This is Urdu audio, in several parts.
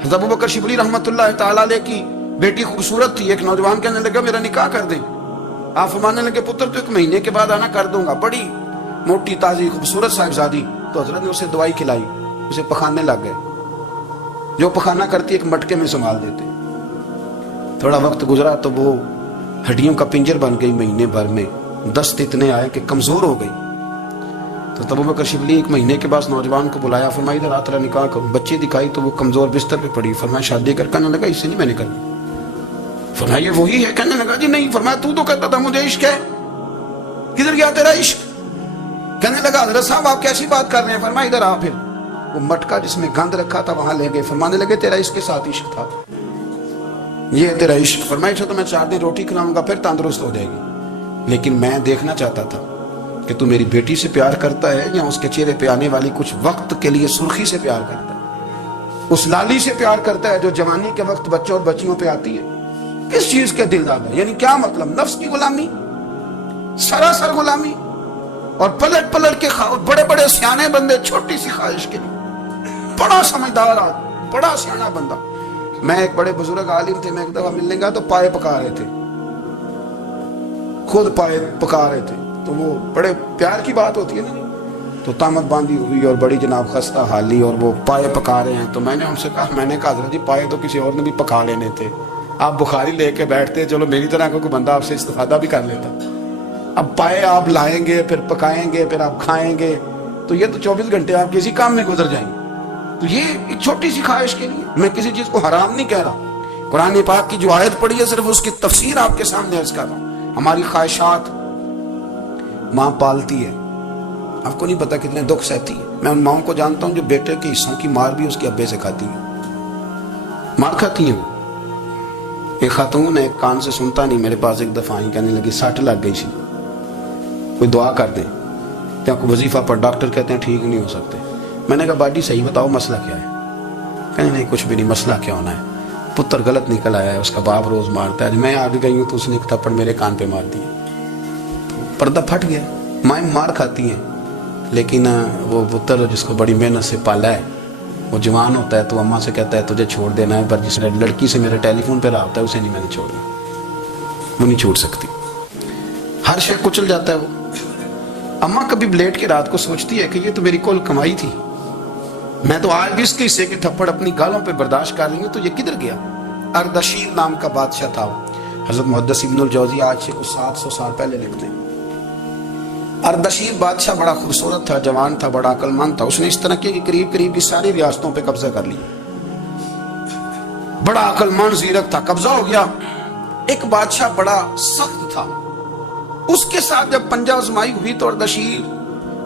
حضرت ابو بکر شبلی رحمۃ اللہ تعالی علیہ کی بیٹی خوبصورت تھی. ایک نوجوان کہنے لگا میرا نکاح کر دیں. آپ فرمانے لگے پتر تو 1 مہینے کے بعد آنا کر دوں گا. بڑی موٹی تازی خوبصورت صاحبزادی. تو حضرت نے اسے دوائی کھلائی, اسے پخانے لگ گئے. جو پخانہ کرتی ایک مٹکے میں سنبھال دیتے. تھوڑا وقت گزرا تو وہ ہڈیوں کا پنجر بن گئی. مہینے بھر میں دست اتنے آئے کہ کمزور ہو گئی. تو ابو بکر شبلی 1 مہینے کے بعد نوجوان کو بلایا, فرمایا ادھر آ تیرا نکاح کروں. بچی دکھائی تو وہ کمزور بستر پہ پڑی. فرمایا شادی کرنے لگا اس سے نہیں میں نے کرنی. فرمایا یہ وہی ہے؟ کہنے لگا جی نہیں. فرمایا تو کہتا تھا مجھے عشق ہے, کدھر گیا تیرا عشق؟ کہنے لگا حضرت صاحب آپ کیسی بات کر رہے ہیں. فرمایا ادھر آ. پھر وہ مٹکا جس میں گند رکھا تھا وہاں لے گئے. فرمانے لگے تیرا اس کے ساتھ عشق تھا, یہ ہے تیرا عشق. فرمایا اچھا تو میں 4 دن روٹی کھلاؤں گا پھر تندرست ہو جائے گی, لیکن میں دیکھنا چاہتا تھا کہ تو میری بیٹی سے پیار کرتا ہے یا اس کے چہرے پہ آنے والی کچھ وقت کے لیے سرخی سے پیار کرتا ہے, اس لالی سے پیار کرتا ہے جو جوانی کے وقت بچوں اور بچیوں پہ آتی ہے. کس چیز کے دل دادا؟ یعنی کیا مطلب؟ نفس کی غلامی, سراسر غلامی. اور پلٹ پلٹ کے بڑے بڑے سیانے بندے چھوٹی سی خواہش کے لیے. بڑا سمجھدار آدمی, بڑا سیانا بندہ. میں ایک بڑے بزرگ عالم تھے, میں ایک دفعہ ملنے گا تو پائے پکا رہے تھے, خود پائے پکا رہے تھے. تو وہ بڑے پیار کی بات ہوتی ہے نا. تو تامت باندھی ہوئی اور بڑی جناب خستہ حالی, اور وہ پائے پکا رہے ہیں. تو میں نے ان سے کہا, میں نے کہا حضرت جی پائے تو کسی اور نے بھی پکا لینے تھے, آپ بخاری لے کے بیٹھتے, چلو میری طرح کا کوئی بندہ آپ سے استفادہ بھی کر لیتا. اب پائے آپ لائیں گے, پھر پکائیں گے, پھر آپ کھائیں گے, تو یہ تو 24 گھنٹے آپ کسی کام میں گزر جائیں گے. تو یہ ایک چھوٹی سی خواہش کے لیے. میں کسی چیز کو حرام نہیں کہہ رہا. قرآن پاک کی جو آیت پڑھی ہے صرف اس کی تفسیر آپ کے سامنے عرض کر رہا ہوں. ہماری خواہشات ماں پالتی ہے, آپ کو نہیں پتا کتنے دکھ سہتی ہے. میں ان ماؤں کو جانتا ہوں جو بیٹے کے حصوں کی مار بھی اس کے ابے سے کھاتی ہیں, مار کھاتی ہیں وہ. ایک خاتون ہے, ایک کان سے سنتا نہیں, میرے پاس ایک دفعہ آئی, کہنے لگی 60 لگ گئی سی, کوئی دعا کر دیں. کیا کوئی وظیفہ پر ڈاکٹر کہتے ہیں ٹھیک نہیں ہو سکتے. میں نے کہا باجی صحیح بتاؤ مسئلہ کیا ہے. کہنے نہیں کچھ بھی نہیں, مسئلہ کیا ہونا ہے, پتر غلط نکل آیا ہے, اس کا باپ روز مارتا ہے. میں آگے گئی ہوں تو اس نے ایک تھپڑ میرے کان پہ مار دیا, پردہ پھٹ گیا. مائیں مار کھاتی ہیں, لیکن وہ پتر جس کو بڑی محنت سے پالا ہے وہ جوان ہوتا ہے تو اماں سے کہتا ہے تجھے چھوڑ دینا ہے, پر جس لڑکی سے میرے ٹیلی فون پہ رابطہ ہے اسے نہیں میں نے چھوڑنا, وہ نہیں چھوڑ سکتی. ہر شے کچل جاتا ہے وہ. اماں کبھی لیٹ کے رات کو سوچتی ہے کہ یہ تو میری کل کمائی تھی, میں تو آج بھی اس کے حصے کے تھپڑ اپنی گالوں پہ برداشت کر رہی ہوں, تو یہ کدھر گیا. اردشیر نام کا بادشاہ تھا. حضرت محدث ابن الجوزی آج سے کچھ 700 سال پہلے لکھتے ہیں. اردشیر بادشاہ بڑا خوبصورت تھا, جوان تھا, بڑا عقل مند تھا. اس نے اس طرح کی قریب قریب کی ساری ریاستوں پہ قبضہ کر لیا. بڑا عقل مند زیرک تھا, قبضہ ہو گیا. ایک بادشاہ بڑا سخت تھا, اس کے ساتھ جب پنجہ آزمائی ہوئی تو اردشیر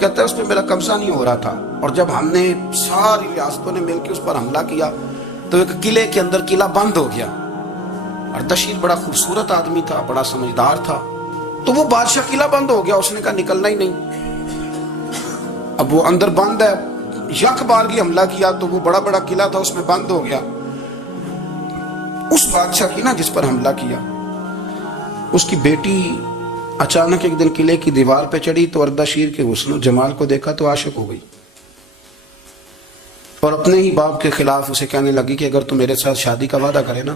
کہتا ہے اس پہ میرا قبضہ نہیں ہو رہا تھا. اور جب ہم نے ساری ریاستوں نے مل کے اس پر حملہ کیا تو ایک قلعے کے اندر قلعہ بند ہو گیا. اردشیر بڑا خوبصورت آدمی تھا, بڑا سمجھدار تھا. تو وہ بادشاہ قلعہ بند ہو گیا, اس نے کہا نکلنا ہی نہیں. اب وہ اندر بند ہے, یک بار کی حملہ کیا تو وہ بڑا بڑا قلعہ تھا اس میں بند ہو گیا. اس بادشاہ کی نا جس پر حملہ کیا, اس کی بیٹی اچانک ایک دن قلعے کی دیوار پہ چڑھی تو اردشیر کے حسن و جمال کو دیکھا تو عاشق ہو گئی, اور اپنے ہی باپ کے خلاف اسے کہنے لگی کہ اگر تو میرے ساتھ شادی کا وعدہ کرے نا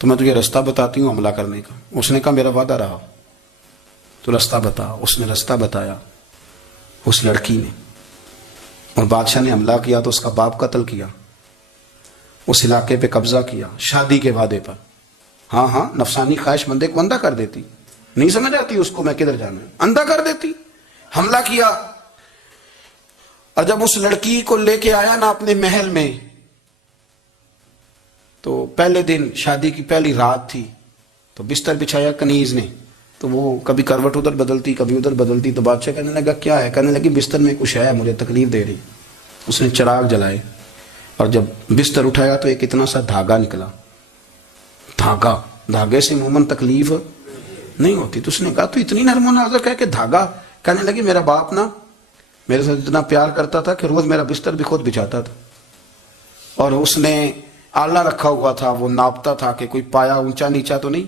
تو میں تجھے رستہ بتاتی ہوں حملہ کرنے کا. اس نے کہا میرا وعدہ رہا, تو رستہ بتا. اس نے رستہ بتایا اس لڑکی نے, اور بادشاہ نے حملہ کیا تو اس کا باپ قتل کیا, اس علاقے پہ قبضہ کیا شادی کے وعدے پر. ہاں ہاں, نفسانی خواہش مند ایک بندہ کر دیتی, نہیں سمجھ آتی اس کو میں کدھر جانا ہے, اندھا کر دیتی. حملہ کیا, اور جب اس لڑکی کو لے کے آیا نا اپنے محل میں, تو پہلے دن شادی کی پہلی رات تھی, تو بستر بچھایا کنیز نے, تو وہ کبھی کروٹ ادھر بدلتی کبھی ادھر بدلتی. تو بادشاہ کہنے لگا کیا ہے؟ کہنے لگی بستر میں کچھ ہے, مجھے تکلیف دے رہی. اس نے چراغ جلائے اور جب بستر اٹھایا تو ایک اتنا سا دھاگا نکلا. دھاگے سے عموماً تکلیف نہیں ہوتی. تو اس نے کہا تو اتنی نرم و نازک ہے کہ دھاگا. کہنے لگی میرا باپ نا میرے ساتھ اتنا پیار کرتا تھا کہ روز میرا بستر بھی خود بچھاتا تھا, اور اس نے آلہ رکھا ہوا تھا, وہ ناپتا تھا کہ کوئی پایا اونچا نیچا تو نہیں.